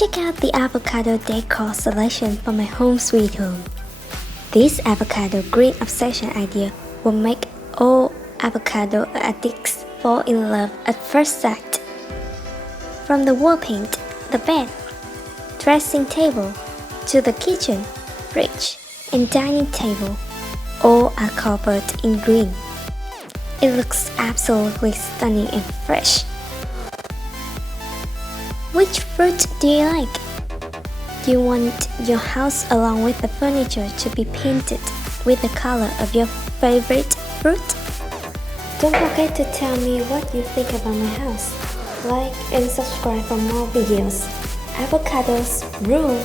Check out the avocado decor selection for my home sweet home. This avocado green obsession idea will make all avocado addicts fall in love at first sight. From the wall paint, the bed, dressing table, to the kitchen, fridge, and dining table, all are covered in green. It looks absolutely stunning and fresh. Which fruit do you like? Do you want your house along with the furniture to be painted with the color of your favorite fruit? Don't forget to tell me what you think about my house. Like and subscribe for more videos. Avocados rule!